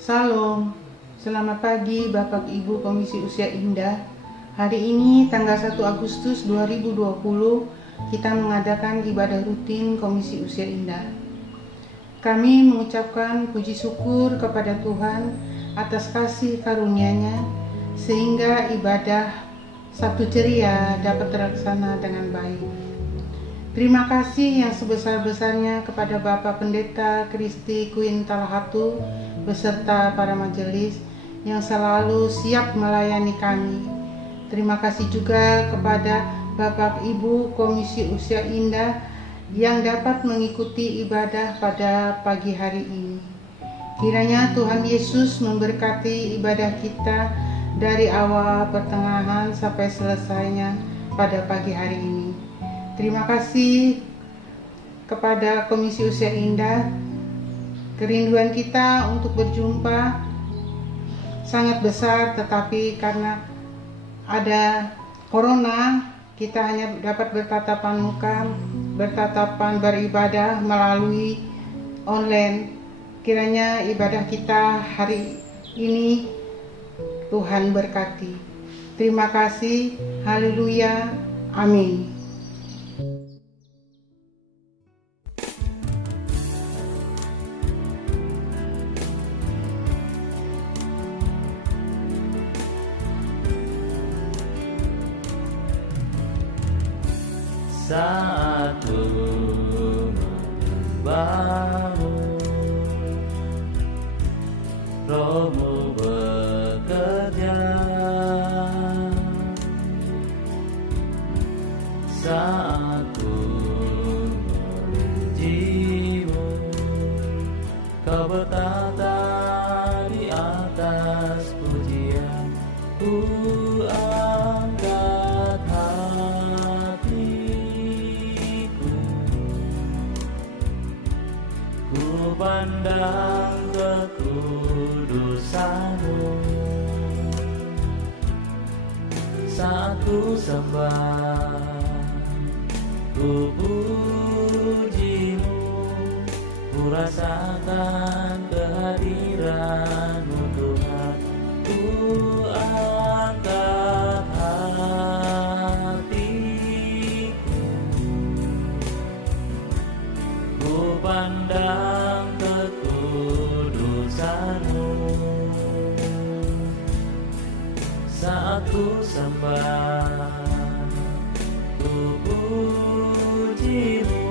Salam, selamat pagi Bapak Ibu Komisi Usia Indah. Hari ini tanggal 1 Agustus 2020 kita mengadakan ibadah rutin Komisi Usia Indah. Kami mengucapkan puji syukur kepada Tuhan atas kasih karunia-Nya sehingga ibadah Sabtu Ceria dapat terlaksana dengan baik. Terima kasih yang sebesar-besarnya kepada Bapak Pendeta Kristi Queen Talahatu beserta para majelis yang selalu siap melayani kami. Terima kasih juga kepada Bapak Ibu Komisi Usia Indah yang dapat mengikuti ibadah pada pagi hari ini. Kiranya Tuhan Yesus memberkati ibadah kita dari awal pertengahan sampai selesainya pada pagi hari ini. Terima kasih kepada Komisi Usia Indah. Kerinduan kita untuk berjumpa sangat besar, tetapi karena ada corona, kita hanya dapat bertatapan muka, bertatapan beribadah melalui online. Kiranya ibadah kita hari ini Tuhan berkati. Terima kasih. Haleluya. Amin. Saat ku membangun, Roh-Mu bekerja. Saat ku memuji-Mu, Kau bertata di atas pujian. Ku angkat hatiku, ku pandang kekudusan-Mu. Saat ku sembah, ku puji-Mu, ku rasakan kehadiran-Mu Tuhan. Ku angkat hatiku, ku pandang kekudusan-Mu. Saat ku sembah, ku puji-Mu,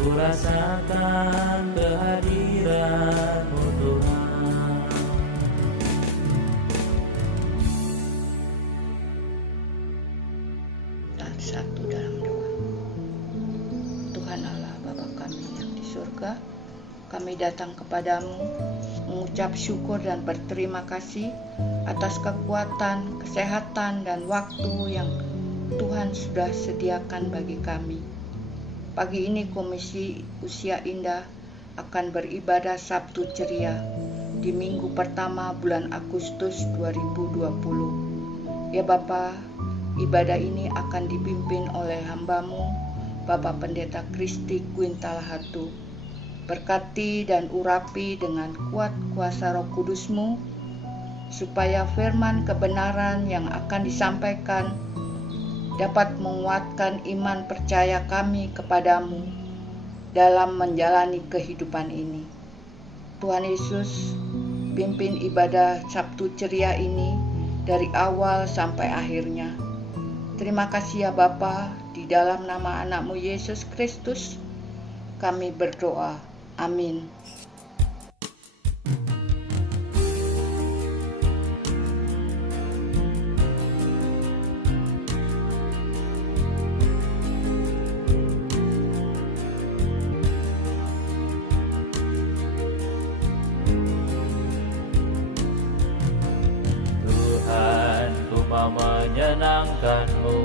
ku rasakan kehadiran-Mu Tuhan. Dan satu dalam doa. Tuhan Allah Bapa kami yang di surga, kami datang kepadamu mengucap syukur dan berterima kasih atas kekuatan, kesehatan, dan waktu yang Tuhan sudah sediakan bagi kami. Pagi ini Komisi Usia Indah akan beribadah Sabtu Ceria di minggu pertama bulan Agustus 2020. Ya Bapa, ibadah ini akan dipimpin oleh hamba-Mu, Bapak Pendeta Kristi Queen Talahatu. Berkati dan urapi dengan kuat kuasa Roh Kudus-Mu, supaya firman kebenaran yang akan disampaikan dapat menguatkan iman percaya kami kepadamu dalam menjalani kehidupan ini. Tuhan Yesus, pimpin ibadah Sabtu Ceria ini dari awal sampai akhirnya. Terima kasih ya Bapa, di dalam nama anak-Mu Yesus Kristus kami berdoa. Amin. Tuhan, ku mau menyenangkan-Mu.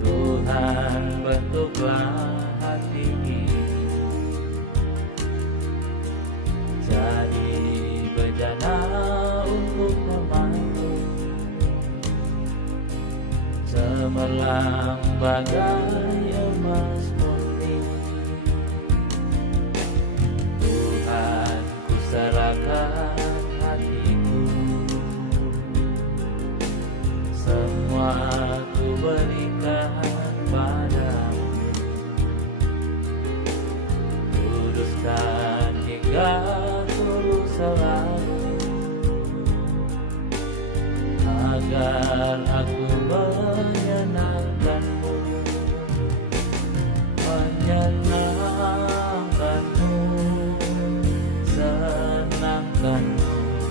Tuhan, bentuklah hati ini jadi bejana untuk memandu, cemerlang bagai emas murni. menyenangkanmu,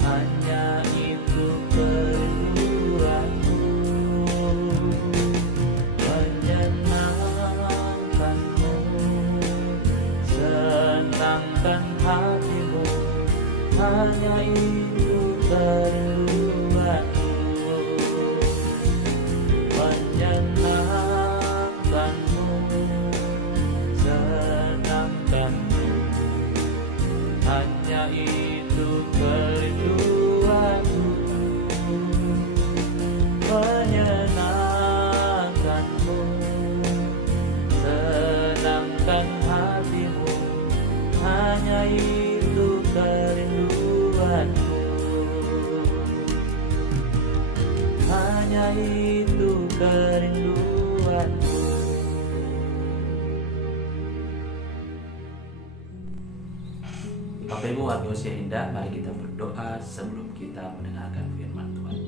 hanya itu kerinduanku. Menyenangkanmu, senangkan hatimu, hanya itu kerinduanku. Menyenangkanmu, senangkanmu, hanya itu kerinduanku. Menyenangkanmu, senangkan hatimu, hanya itu kerinduanku. Hanya itu kerinduanku. Bapak Ibu warga usia indah, mari kita berdoa sebelum kita mendengarkan firman Tuhan.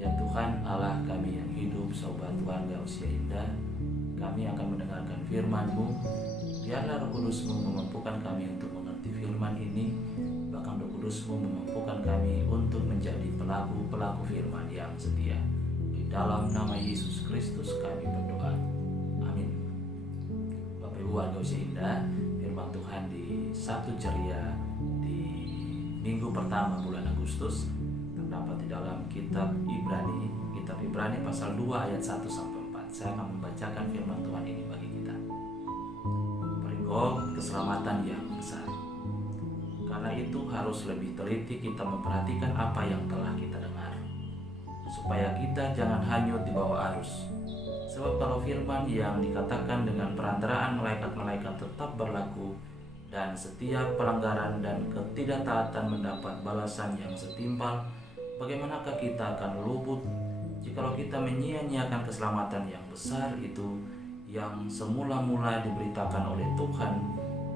Ya Tuhan Allah kami yang hidup, sobat warga usia indah, kami akan mendengarkan firman-Mu. Biarlah Roh Kudus-Mu memampukan kami untuk mengerti firman ini. Bahkan Roh Kudus-Mu memampukan kami untuk menjadi pelaku-pelaku firman yang setia. Di dalam nama Yesus Kristus kami berdoa. Amin. Bapak Ibu warga usia indah, firman Tuhan di Sabtu Ceria di minggu pertama bulan Agustus terdapat di dalam kitab Ibrani pasal 2 ayat 1 sampai 4. Saya akan membacakan firman Tuhan ini bagi kita. Perikop keselamatan yang besar. Karena itu harus lebih teliti kita memperhatikan apa yang telah kita dengar, supaya kita jangan hanyut di bawah arus. Sebab kalau firman yang dikatakan dengan perantaraan malaikat-malaikat tetap berlaku, dan setiap pelanggaran dan ketidaktaatan mendapat balasan yang setimpal, bagaimanakah kita akan luput jikalau kita menyia-nyiakan keselamatan yang besar itu, yang semula-mula diberitakan oleh Tuhan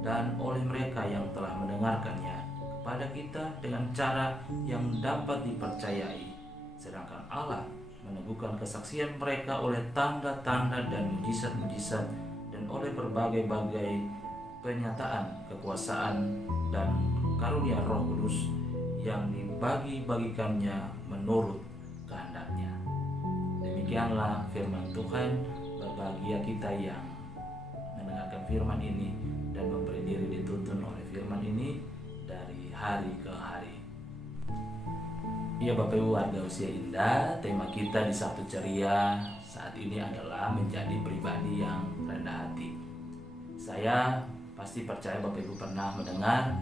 dan oleh mereka yang telah mendengarkannya kepada kita dengan cara yang dapat dipercayai, sedangkan Allah meneguhkan kesaksian mereka oleh tanda-tanda dan mujizat-mujizat dan oleh berbagai-bagai penyataan kekuasaan dan karunia Roh Kudus yang dibagi-bagikannya menurut kehendaknya. Demikianlah firman Tuhan. Berbahagia kita yang mendengarkan firman ini dan memberi diri dituntun oleh firman ini dari hari ke hari. Ya Bapak Ibu warga usia indah, tema kita di Sabtu Ceria saat ini adalah menjadi pribadi yang rendah hati. Saya pasti percaya Bapak Ibu pernah mendengar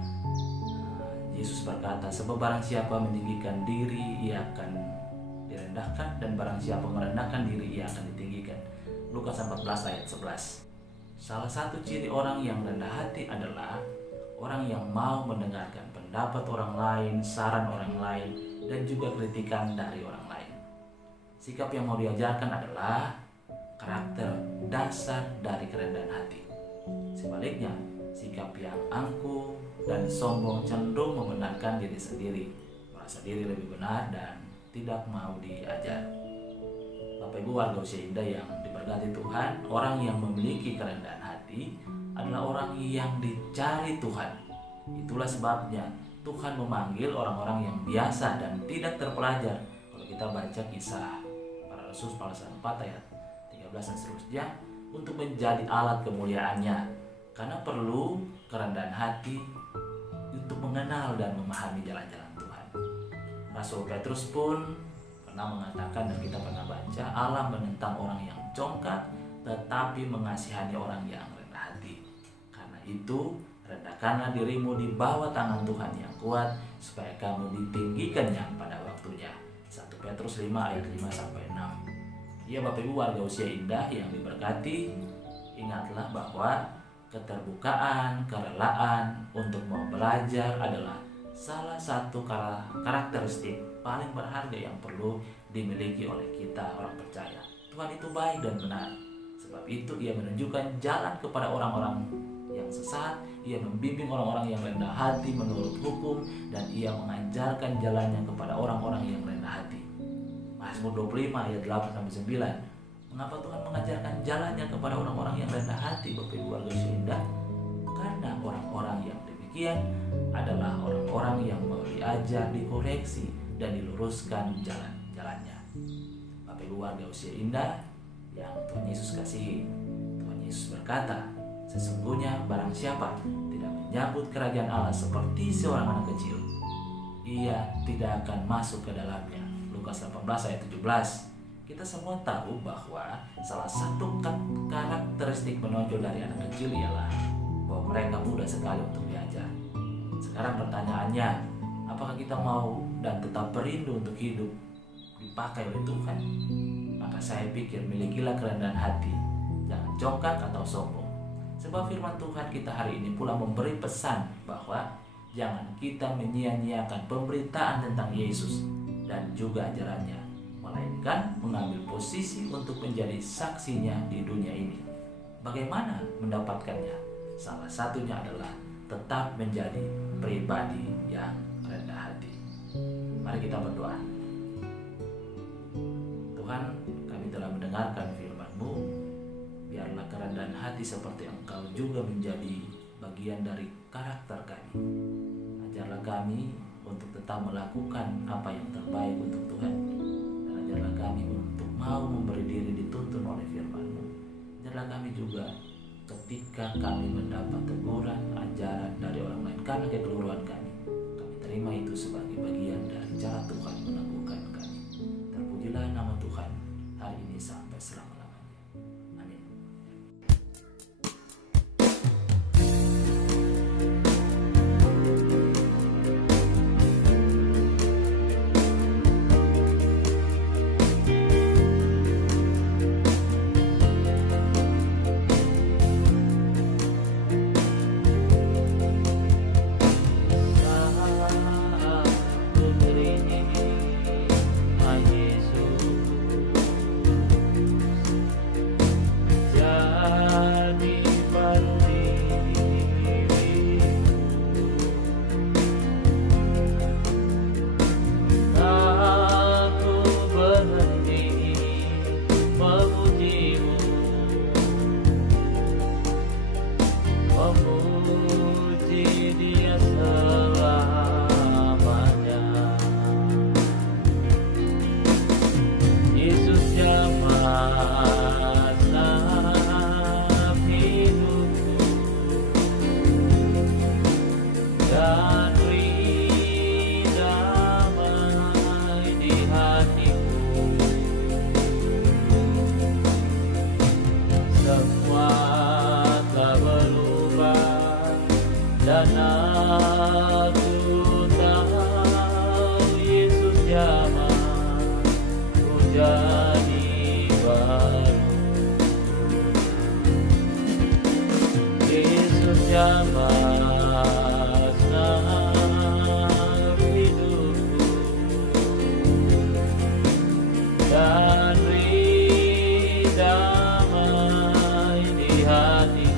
Yesus berkata, sebab barang siapa meninggikan diri ia akan direndahkan, dan barang siapa merendahkan diri ia akan ditinggikan. Lukas 14 ayat 11. Salah satu ciri orang yang rendah hati adalah orang yang mau mendengarkan pendapat orang lain, saran orang lain, dan juga kritikan dari orang lain. Sikap yang mau diajarkan adalah karakter dasar dari kerendahan hati. Sebaliknya, sikap yang angkuh dan sombong cenderung membenarkan diri sendiri, merasa diri lebih benar dan tidak mau diajar. Bapak Ibu warga usia indah yang diberkati Tuhan, orang yang memiliki kerendahan hati adalah orang yang dicari Tuhan. Itulah sebabnya Tuhan memanggil orang-orang yang biasa dan tidak terpelajar. Kalau kita baca Kisah Para Rasul pasal 4 ayat 13 dan seterusnya, untuk menjadi alat kemuliaannya, karena perlu kerendahan hati untuk mengenal dan memahami jalan-jalan Tuhan. Rasul Petrus pun pernah mengatakan, dan kita pernah baca, Allah menentang orang yang congkak tetapi mengasihani orang yang rendah hati. Karena itu rendahkanlah dirimu di bawah tangan Tuhan yang kuat, supaya kamu ditinggikannya pada waktunya. 1 Petrus 5 ayat 5 sampai 6. Ya Bapak Ibu warga usia indah yang diberkati, ingatlah bahwa keterbukaan, kerelaan untuk mau belajar adalah salah satu karakteristik paling berharga yang perlu dimiliki oleh kita orang percaya. Tuhan itu baik dan benar. Sebab itu ia menunjukkan jalan kepada orang-orang yang sesat, ia membimbing orang-orang yang rendah hati menurut hukum, dan ia mengajarkan jalannya kepada orang-orang yang rendah hati. Mazmur 25 ayat 8 sampai 9. Mengapa Tuhan mengajarkan jalannya kepada orang-orang yang rendah hati, Bapak Ibu warga usia indah? Karena orang-orang yang demikian demikian adalah orang-orang yang mau diajar, dikoreksi, dan diluruskan jalan-jalannya. Bapak Ibu warga usia indah yang Tuhan Yesus kasihi, Tuhan Yesus berkata, sesungguhnya barang siapa tidak menyambut kerajaan Allah seperti seorang anak kecil, ia tidak akan masuk ke dalamnya. Lukas 18 ayat 17. Kita semua tahu bahwa salah satu karakteristik menonjol dari anak kecil ialah bahwa mereka mudah sekali untuk diajar. Sekarang pertanyaannya, apakah kita mau dan tetap berindu untuk hidup dipakai oleh Tuhan? Maka saya pikir milikilah kerendahan hati, jangan jongkak atau sombong. Sebab firman Tuhan kita hari ini pula memberi pesan bahwa jangan kita menyia-nyiakan pemberitaan tentang Yesus dan juga ajarannya, melainkan mengambil posisi untuk menjadi saksinya di dunia ini. Bagaimana mendapatkannya? Salah satunya adalah tetap menjadi pribadi yang rendah hati. Mari kita berdoa. Tuhan, kami telah mendengarkan firman-Mu. Biarlah kerendahan hati seperti Engkau juga menjadi bagian dari karakter kami. Ajarlah kami untuk tetap melakukan apa yang terbaik untuk Tuhan. Ajarlah kami untuk mau memberi diri dituntun oleh firman-Mu. Ajarlah kami juga ketika kami mendapat teguran, ajaran dari orang lain karena kekeliruan kami terima itu sebagai bagian dari cara Tuhan meneguhkan kami. Terpujilah nama Tuhan hari ini sampai selama-lamanya. Amin. Dan aku tahu Yesus jamah ku jadi baru. Yesus jamah senang hidupku dan beri damai di hatiku.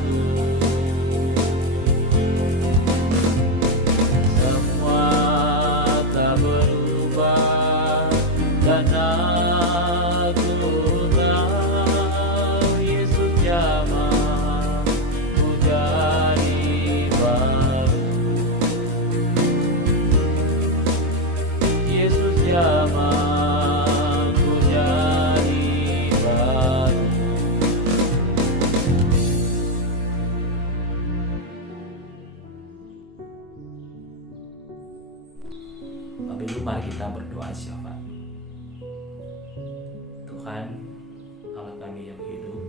Dan aku tahu Yesus jamah ku jadi baru. Yesus jamah ku jadi baru. Bapak Ibu, mari kita berdoa syafaat. Tuhan, Allah kami yang hidup,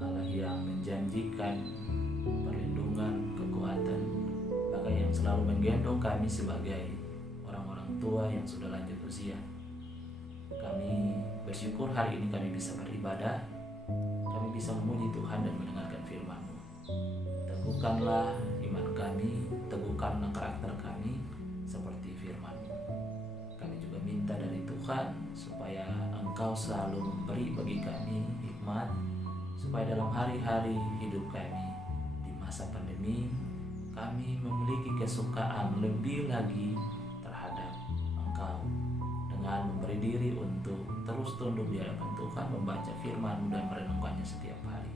Allah yang menjanjikan perlindungan, kekuatan, bahkan yang selalu menggendong kami sebagai orang-orang tua yang sudah lanjut usia. Kami bersyukur hari ini kami bisa beribadah, kami bisa memuji Tuhan dan mendengarkan firman-Mu. Teguhkanlah iman kami, teguhkanlah karakter kami seperti firman-Mu. Kami juga minta dari Tuhan supaya Engkau selalu memberi bagi kami hikmat, supaya dalam hari-hari hidup kami di masa pandemi kami memiliki kesukaan lebih lagi terhadap Engkau, dengan memberi diri untuk terus tunduk di hadapan Tuhan, membaca firman-Mu dan merenungkannya setiap hari.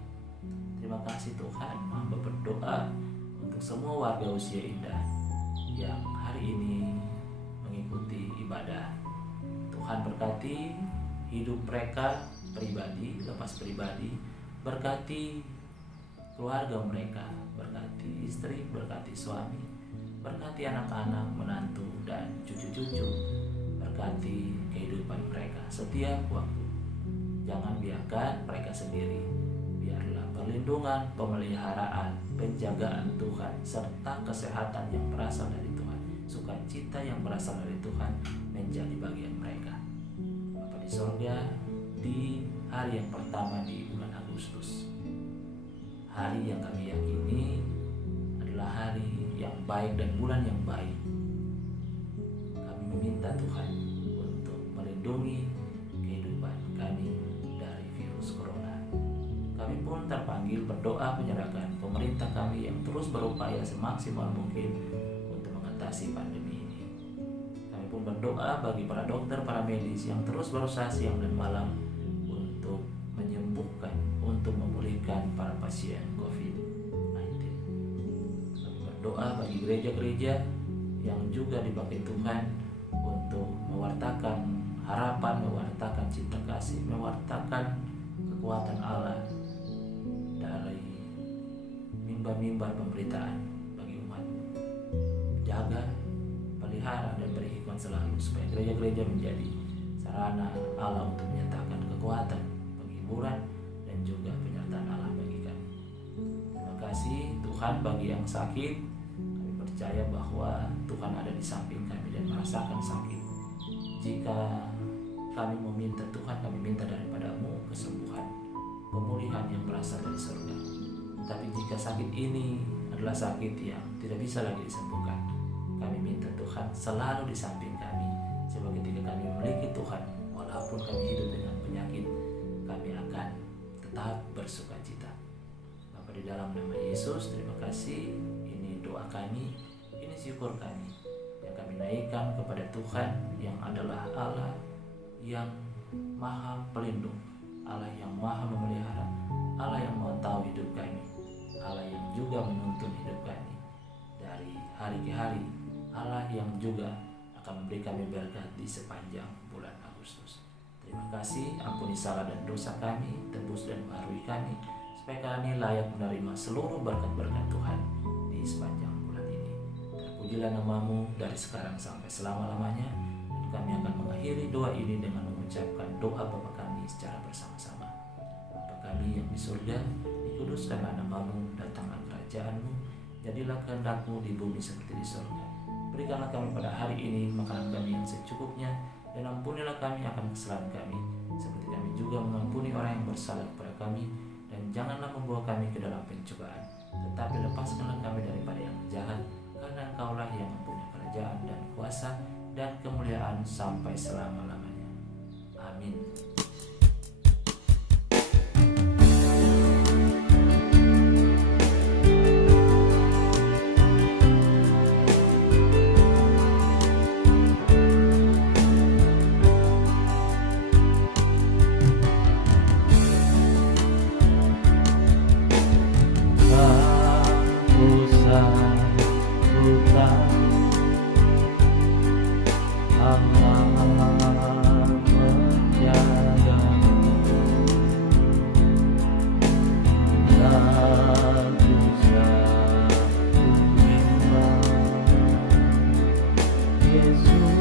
Terima kasih Tuhan, hamba berdoa untuk untuk semua warga Usia Indah yang hari ini mengikuti ibadah. Tuhan berkati hidup mereka pribadi, lepas pribadi, berkati keluarga mereka, berkati istri, berkati suami, berkati anak-anak, menantu, dan cucu-cucu, berkati kehidupan mereka setiap waktu. Jangan biarkan mereka sendiri. Biarlah perlindungan, pemeliharaan, penjagaan Tuhan, serta kesehatan yang berasal dari Tuhan, sukacita yang berasal dari Tuhan menjadi bagian mereka. Bapa di sorga, di hari yang pertama di bulan Agustus, hari yang kami yakini adalah hari yang baik dan bulan yang baik, kami meminta Tuhan untuk melindungi kehidupan kami dari virus corona. Kami pun terpanggil berdoa menyerahkan pemerintah kami yang terus berupaya semaksimal mungkin untuk mengatasi pandemi ini. Kami pun berdoa bagi para dokter, para medis yang terus berusaha siang dan malam untuk menyembuhkan, untuk memulihkan para pasien COVID-19. Kami berdoa bagi gereja-gereja yang juga dipakai Tuhan untuk mewartakan harapan, mewartakan cinta kasih, mewartakan kekuatan Allah dari mimbar-mimbar pemberitaan bagi umat. Jaga, pelihara, dan beri hikmat selalu supaya gereja-gereja menjadi sarana Allah untuk menyatakan kekuatan, penghiburan, dan juga penyertaan Allah bagi kami. Terima kasih Tuhan bagi yang sakit. Kami percaya bahwa Tuhan ada di samping kami dan merasakan sakit. Jika kami meminta Tuhan, kami minta daripada-Mu kesembuhan, pemulihan yang berasal dari surga. Tapi jika sakit ini adalah sakit yang tidak bisa lagi disembuhkan, kami minta Tuhan selalu di samping kami, sebab ketika kami memiliki Tuhan, walaupun kami hidup dengan penyakit, kami akan tetap bersukacita. Bapa di dalam nama Yesus, terima kasih. Ini doa kami, ini syukur kami yang kami naikkan kepada Tuhan yang adalah Allah yang Maha Pelindung, Allah yang Maha Memelihara, Allah yang mengetahui hidup kami, Allah yang juga menuntun hidup kami dari hari ke hari, Allah yang juga akan memberi kami berkat di sepanjang bulan Agustus. Terima kasih, ampuni salah dan dosa kami, tebus dan baharui kami, supaya kami layak menerima seluruh berkat-berkat Tuhan di sepanjang bulan ini. Terpujilah nama-Mu dari sekarang sampai selama-lamanya. Kami akan mengakhiri doa ini dengan mengucapkan doa Bapa kami secara bersama-sama. Bapa kami yang di surga, dikuduskanlah nama-Mu, datanglah kerajaan-Mu, jadilah kehendak-Mu di bumi seperti di surga. Berikanlah kami pada hari ini makanan kami yang secukupnya, dan ampunilah kami akan kesalahan kami, seperti kami juga mengampuni orang yang bersalah kepada kami, dan janganlah membawa kami ke dalam pencobaan, tetapi lepaskanlah kami daripada yang jahat, karena Engkaulah yang mempunyai kerajaan dan kuasa dan kemuliaan sampai selama-lamanya. Amin. Yesus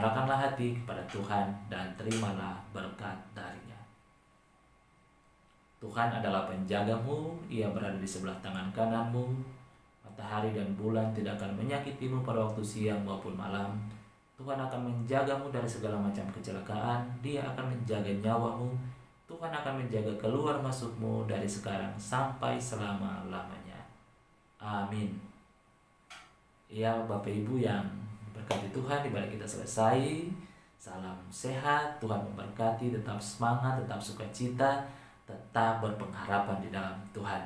Arahkanlah hati kepada Tuhan dan terimalah berkat darinya. Tuhan adalah penjagamu, Ia berada di sebelah tangan kananmu. Matahari dan bulan tidak akan menyakitimu pada waktu siang maupun malam. Tuhan akan menjagamu dari segala macam kecelakaan. Dia akan menjaga nyawamu. Tuhan akan menjaga keluar masukmu dari sekarang sampai selama-lamanya. Amin. Ya, Bapak Ibu yang berkati Tuhan, di balik kita selesai. Salam sehat, Tuhan memberkati, tetap semangat, tetap sukacita, tetap berpengharapan di dalam Tuhan.